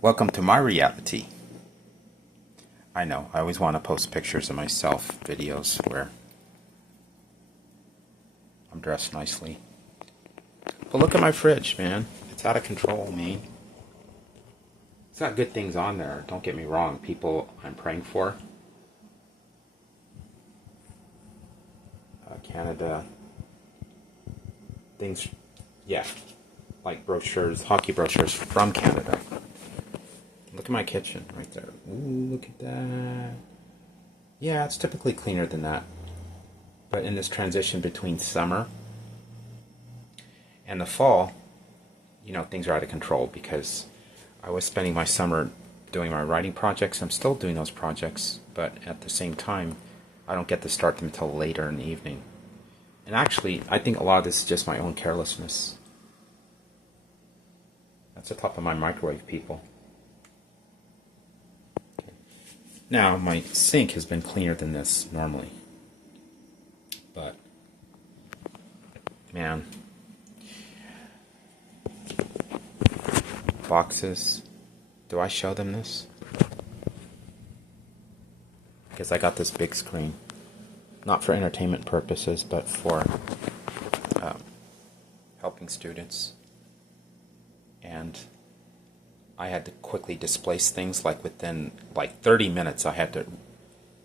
Welcome to my reality. I know, I always want to post pictures of myself, videos where I'm dressed nicely. But look at my fridge, man. It's out of control, man. It's not good things on there, don't get me wrong. People I'm praying for. Canada. Things, yeah. Like brochures, hockey brochures from Canada. Look at my kitchen right there. Ooh, look at that. Yeah, it's typically cleaner than that. But in this transition between summer and the fall, you know, things are out of control because I was spending my summer doing my writing projects. I'm still doing those projects, but at the same time, I don't get to start them until later in the evening. And actually, I think a lot of this is just my own carelessness. That's the top of my microwave, people. Now, my sink has been cleaner than this normally. But, man. Boxes. Do I show them this? Because I got this big screen. Not for entertainment purposes, but for helping students. And I had to quickly displace things, like within 30 minutes I had to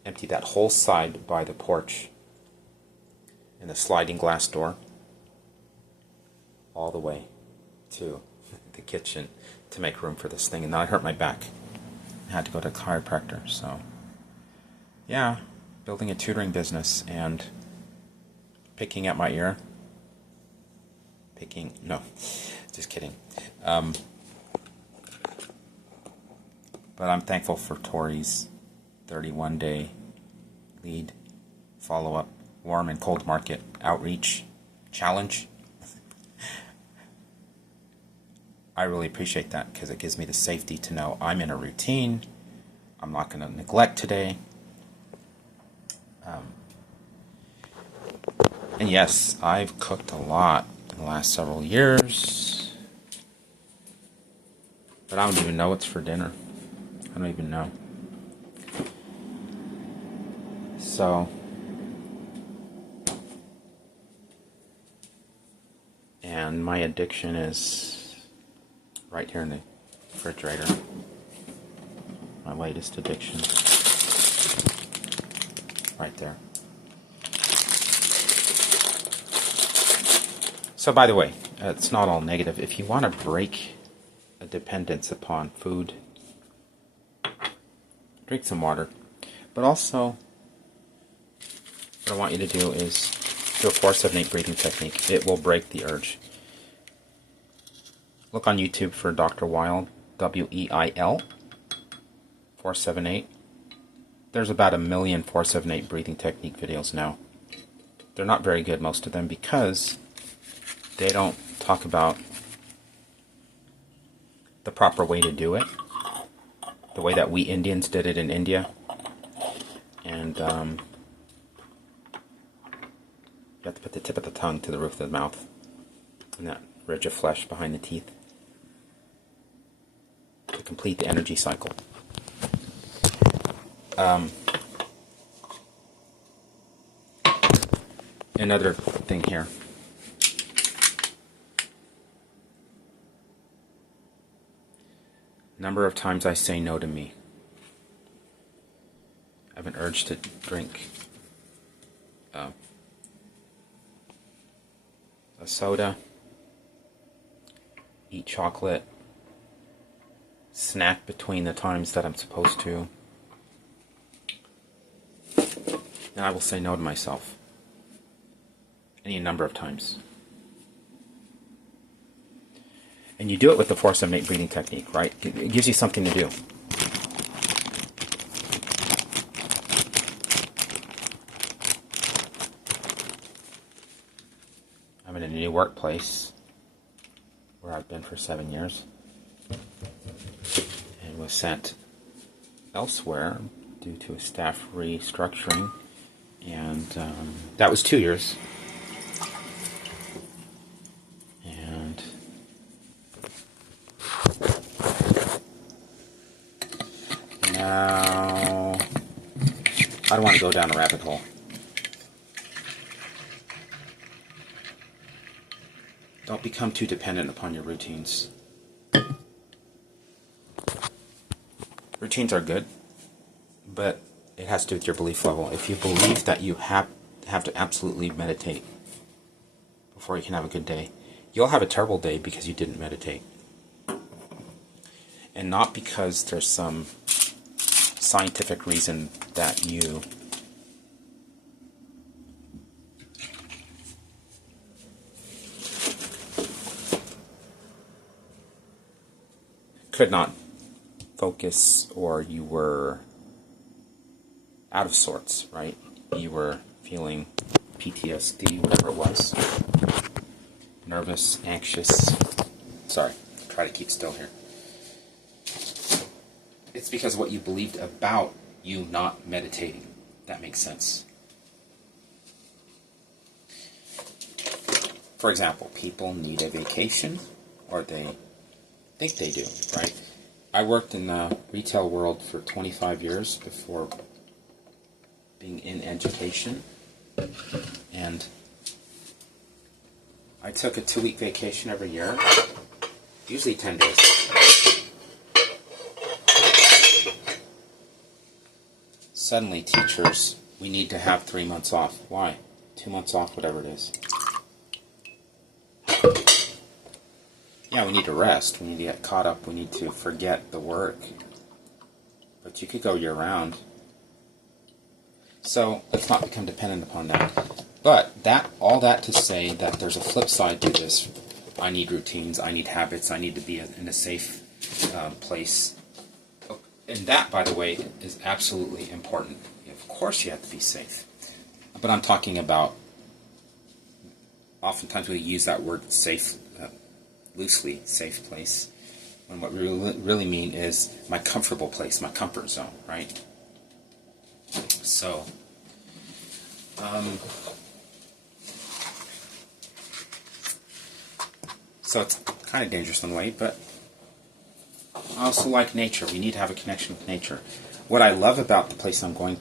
empty that whole side by the porch and the sliding glass door all the way to the kitchen to make room for this thing. And then I hurt my back. I had to go to a chiropractor. So yeah, building a tutoring business and picking at my ear. No, just kidding. But I'm thankful for Tori's 31-day lead, follow-up, warm and cold market outreach challenge. I really appreciate that because it gives me the safety to know I'm in a routine. I'm not going to neglect today. And yes, I've cooked a lot in the last several years. But I don't even know what's for dinner. I don't even know. So, and my addiction is right here in the refrigerator. My latest addiction. Right there. So, by the way, it's not all negative. If you want to break a dependence upon food, drink some water. But also, what I want you to do is do a 4-7-8 breathing technique. It will break the urge. Look on YouTube for Dr. Weil, W-E-I-L, 4-7-8. There's about 1 million 4-7-8 breathing technique videos now. They're not very good, most of them, because they don't talk about the proper way to do it. The way that we Indians did it in India. And you have to put the tip of the tongue to the roof of the mouth. And that ridge of flesh behind the teeth. To complete the energy cycle. Another thing here. Number of times I say no to me. I have an urge to drink a soda, eat chocolate, snack between the times that I'm supposed to, and I will say no to myself any number of times. And you do it with the 4-7-8 breathing technique, right? It gives you something to do. I'm in a new workplace where I've been for 7 years and was sent elsewhere due to a staff restructuring, and that was 2 years. Now, I don't want to go down a rabbit hole. Don't become too dependent upon your routines. Routines are good, but it has to do with your belief level. If you believe that you have to absolutely meditate before you can have a good day, you'll have a terrible day because you didn't meditate. And not because there's some scientific reason that you could not focus or you were out of sorts, right? You were feeling PTSD, whatever it was. Nervous, anxious. Sorry, try to keep still here. It's because of what you believed about you not meditating. That makes sense. For example, people need a vacation, or they think they do, right? I worked in the retail world for 25 years before being in education, and I took a 2-week vacation every year, usually 10 days. Suddenly, teachers, we need to have 3 months off. Why? 2 months off, whatever it is. Yeah, we need to rest. We need to get caught up. We need to forget the work. But you could go year-round. So let's not become dependent upon that. But all that to say that there's a flip side to this. I need routines. I need habits. I need to be in a safe place. And that, by the way, is absolutely important. Of course you have to be safe. But I'm talking about, oftentimes we use that word safe, loosely, safe place. And what we really mean is my comfortable place, my comfort zone, right? So, it's kind of dangerous in a way, but I also like nature. We need to have a connection with nature. What I love about the place I'm going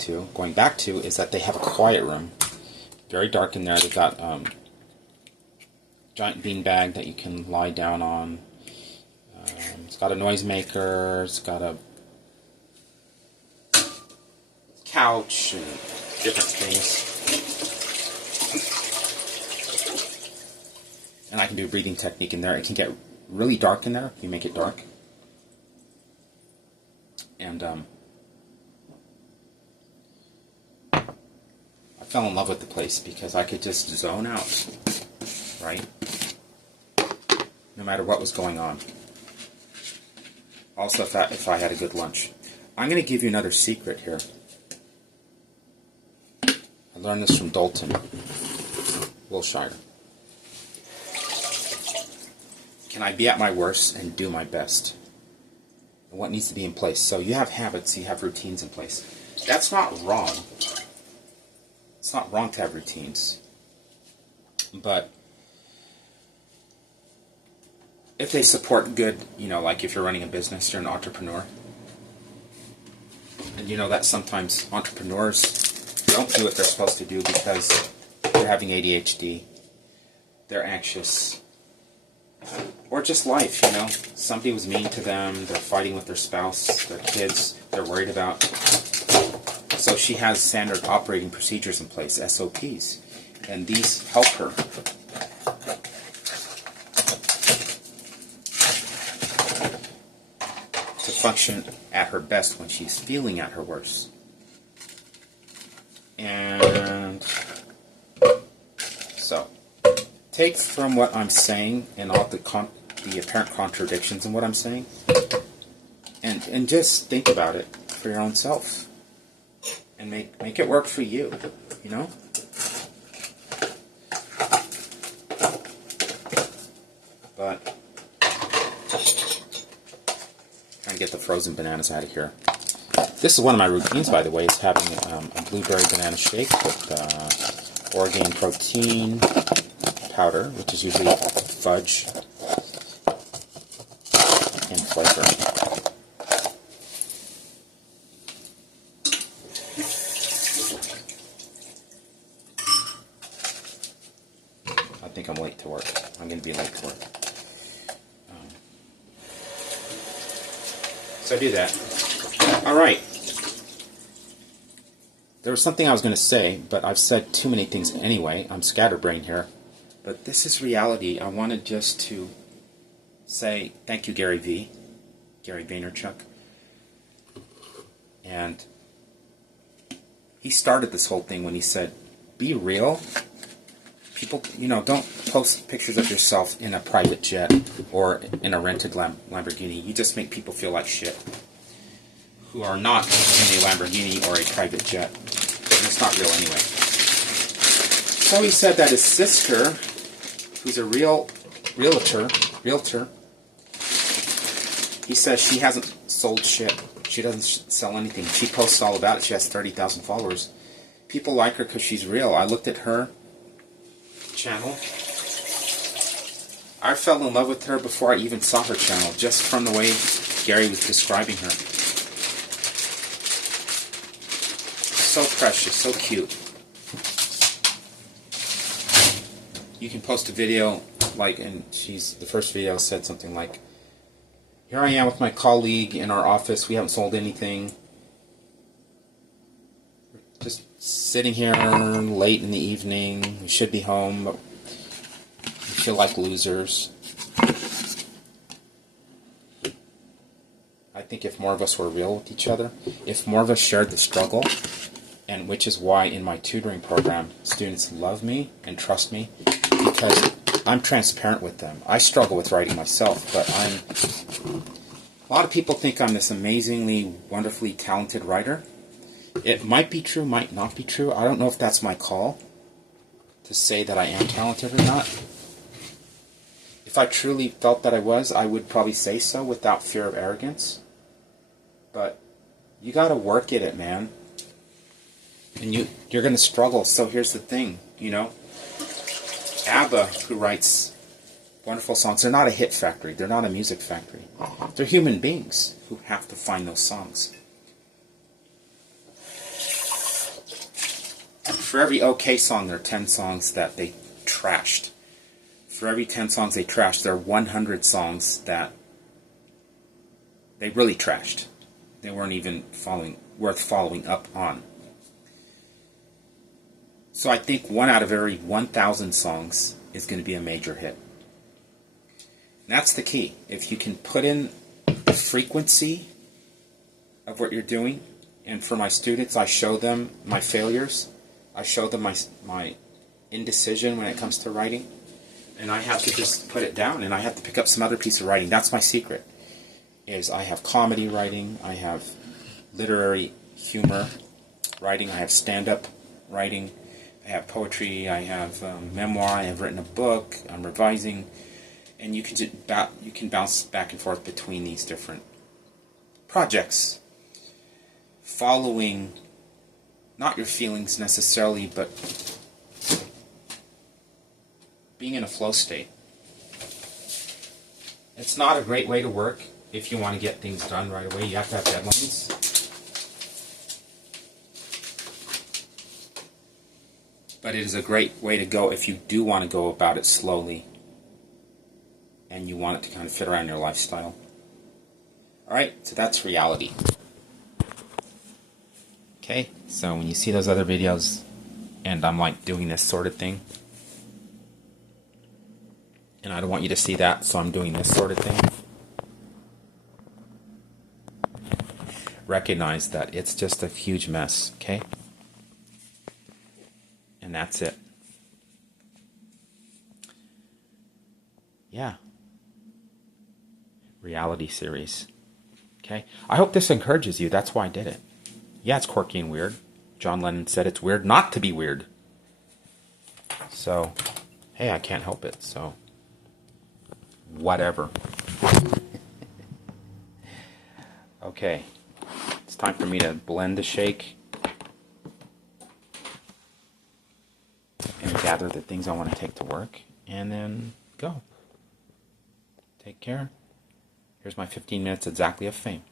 back to, is that they have a quiet room. Very dark in there. They've got giant beanbag that you can lie down on. It's got a noisemaker. It's got a couch and different things. And I can do a breathing technique in there. It can get really dark in there if you make it dark. And I fell in love with the place because I could just zone out, right? No matter what was going on. Also, if I had a good lunch. I'm going to give you another secret here. I learned this from Dalton Wilshire. Can I be at my worst and do my best? And what needs to be in place? So you have habits, you have routines in place. That's not wrong. It's not wrong to have routines. But if they support good, like if you're running a business, you're an entrepreneur. And you know that sometimes entrepreneurs don't do what they're supposed to do because they're having ADHD, they're anxious, or just life, Somebody was mean to them, they're fighting with their spouse, their kids, they're worried about. So she has standard operating procedures in place, SOPs, and these help her. To function at her best when she's feeling at her worst. And so, take from what I'm saying and all the apparent contradictions in what I'm saying, and just think about it for your own self, and make it work for you, But trying to get the frozen bananas out of here. This is one of my routines, by the way, is having a blueberry banana shake with Orgain protein powder, which is usually fudge and flavor. I'm late to work. I'm going to be late to work. So I do that. All right. There was something I was going to say, but I've said too many things anyway. I'm scatterbrained here. But this is reality. I wanted just to say thank you, Gary Vaynerchuk. And he started this whole thing when he said, be real. People, don't post pictures of yourself in a private jet or in a rented Lamborghini. You just make people feel like shit who are not in a Lamborghini or a private jet. And it's not real anyway. So he said that his sister, who's a realtor, he says she hasn't sold shit. She doesn't sell anything. She posts all about it. She has 30,000 followers. People like her because she's real. I looked at her channel. I fell in love with her before I even saw her channel, just from the way Gary was describing her. So precious, so cute. You can post a video and the first video said something like, here I am with my colleague in our office. We haven't sold anything. Just sitting here late in the evening. We should be home, but we feel like losers. I think if more of us were real with each other, if more of us shared the struggle, and which is why in my tutoring program, students love me and trust me, because I'm transparent with them. I struggle with writing myself, but a lot of people think I'm this amazingly, wonderfully talented writer. It might be true, might not be true. I don't know if that's my call to say that I am talented or not. If I truly felt that I was, I would probably say so without fear of arrogance. But you got to work at it, man. And you're going to struggle. So here's the thing, ABBA, who writes wonderful songs, they're not a hit factory. They're not a music factory. They're human beings who have to find those songs. For every okay song, there are 10 songs that they trashed. For every 10 songs they trashed, there are 100 songs that they really trashed. They weren't even worth following up on. So I think 1 out of every 1,000 songs is going to be a major hit. And that's the key. If you can put in the frequency of what you're doing, and for my students, I show them my failures. I show them my indecision when it comes to writing. And I have to just put it down, and I have to pick up some other piece of writing. That's my secret. Is I have comedy writing, I have literary humor writing, I have stand-up writing, I have poetry, I have memoir, I have written a book, I'm revising, and you can bounce back and forth between these different projects, following not your feelings necessarily, but being in a flow state. It's not a great way to work if you want to get things done right away. You have to have deadlines. But it is a great way to go if you do want to go about it slowly and you want it to kind of fit around your lifestyle. Alright, so that's reality. Okay, so when you see those other videos and I'm like doing this sort of thing, and I don't want you to see that, so I'm doing this sort of thing, recognize that it's just a huge mess, okay? And that's it. Yeah. Reality series. Okay? I hope this encourages you. That's why I did it. Yeah, it's quirky and weird. John Lennon said it's weird not to be weird. So, hey, I can't help it. So, whatever. Okay. It's time for me to blend the shake and gather the things I want to take to work and then go. Take care. Here's my 15 minutes exactly of fame.